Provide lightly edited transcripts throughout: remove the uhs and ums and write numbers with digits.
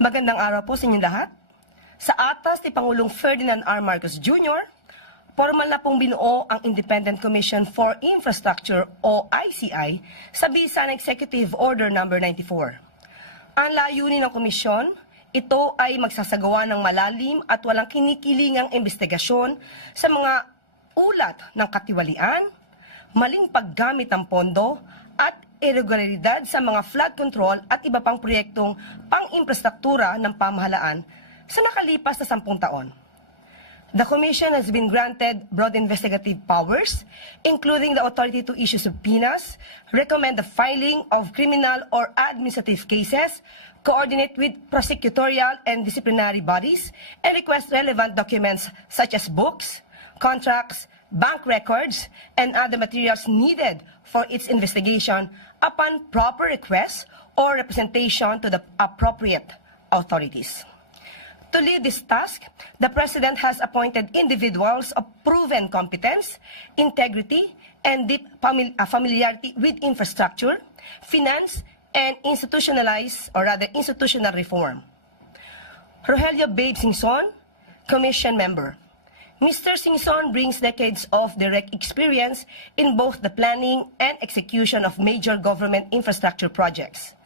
Magandang araw po sa inyong lahat. Sa atas ni Pangulong Ferdinand R. Marcos Jr., formal na pong binuo ang Independent Commission for Infrastructure o ICI sa bisa ng Executive Order No. 94. Ang layunin ng komisyon, ito ay magsasagawa ng malalim at walang kinikilingang investigasyon sa mga ulat ng katiwalian, maling paggamit ng pondo at irregularidad sa mga flood control at iba pang proyektong pang-infrastruktura ng pamahalaan sa nakalipas na 10 taon. The Commission has been granted broad investigative powers, including the authority to issue subpoenas, recommend the filing of criminal or administrative cases, coordinate with prosecutorial and disciplinary bodies, and request relevant documents such as books, contracts, bank records, and other materials needed for its investigation upon proper request or representation to the appropriate authorities. To lead this task, the President has appointed individuals of proven competence, integrity, and deep familiarity with infrastructure, finance, and institutional reform. Rogelio Babe Singson, Commission Member. Mr. Singson brings decades of direct experience in both the planning and execution of major government infrastructure projects.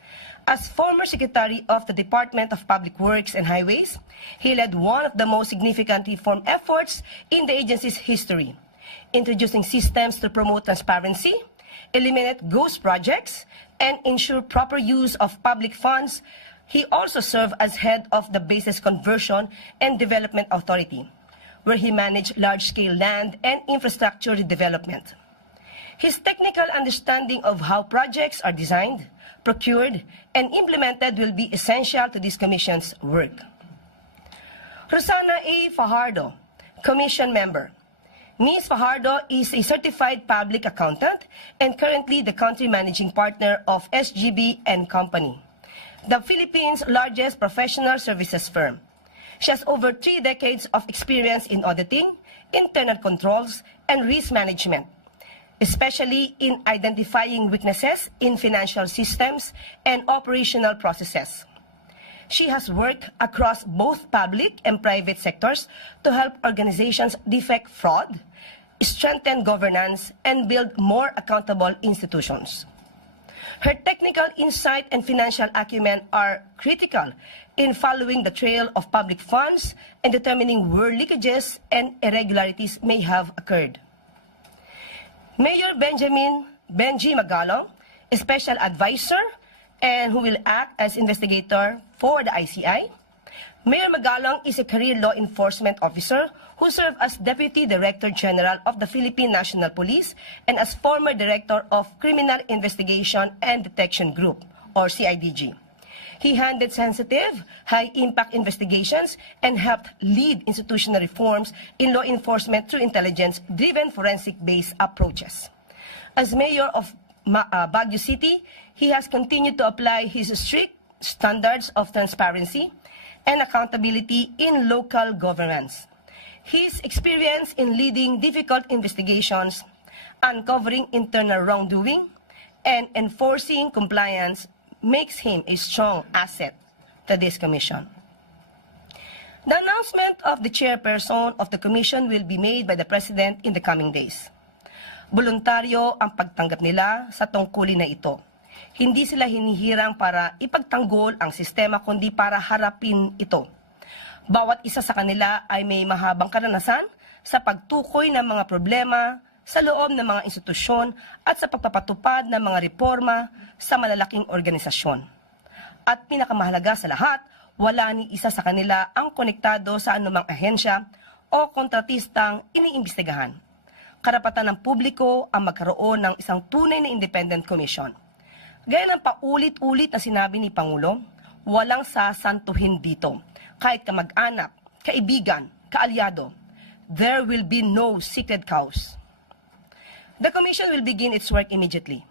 As former Secretary of the Department of Public Works and Highways, he led one of the most significant reform efforts in the agency's history, introducing systems to promote transparency, eliminate ghost projects, and ensure proper use of public funds. He also served as head of the Bases Conversion and Development Authority, where he managed large-scale land and infrastructure development. His technical understanding of how projects are designed, procured, and implemented will be essential to this Commission's work. Rosana A. Fajardo, Commission Member. Ms. Fajardo is a certified public accountant and currently the country managing partner of SGB & Company, the Philippines' largest professional services firm. She has over 3 decades of experience in auditing, internal controls, and risk management, especially in identifying weaknesses in financial systems and operational processes. She has worked across both public and private sectors to help organizations defect fraud, strengthen governance, and build more accountable institutions. Her technical insight and financial acumen are critical in following the trail of public funds and determining where leakages and irregularities may have occurred. Mayor Benji Magalong, a special advisor and who will act as investigator for the ICI. Mayor Magalong is a career law enforcement officer who served as Deputy Director General of the Philippine National Police and as former Director of Criminal Investigation and Detection Group, or CIDG. He handled sensitive, high-impact investigations and helped lead institutional reforms in law enforcement through intelligence-driven forensic-based approaches. As Mayor of Baguio City, he has continued to apply his strict standards of transparency and accountability in local governance. His experience in leading difficult investigations, uncovering internal wrongdoing, and enforcing compliance makes him a strong asset to this commission. The announcement of the chairperson of the commission will be made by the President in the coming days. Voluntaryo ang pagtanggap nila sa tungkulin na ito. Hindi sila hinihirang para ipagtanggol ang sistema kundi para harapin ito. Bawat isa sa kanila ay may mahabang karanasan sa pagtukoy ng mga problema sa loob ng mga institusyon at sa pagpapatupad ng mga reforma sa malalaking organisasyon. At pinakamahalaga sa lahat, wala ni isa sa kanila ang konektado sa anumang ahensya o kontratistang iniimbestigahan. Karapatan ng publiko ang magkaroon ng isang tunay na independent commission. Gaya ng paulit-ulit na sinabi ni Pangulo, walang sasantuhin dito. Kahit kamag-anak, kaibigan, kaalyado, there will be no secret cows. The Commission will begin its work immediately.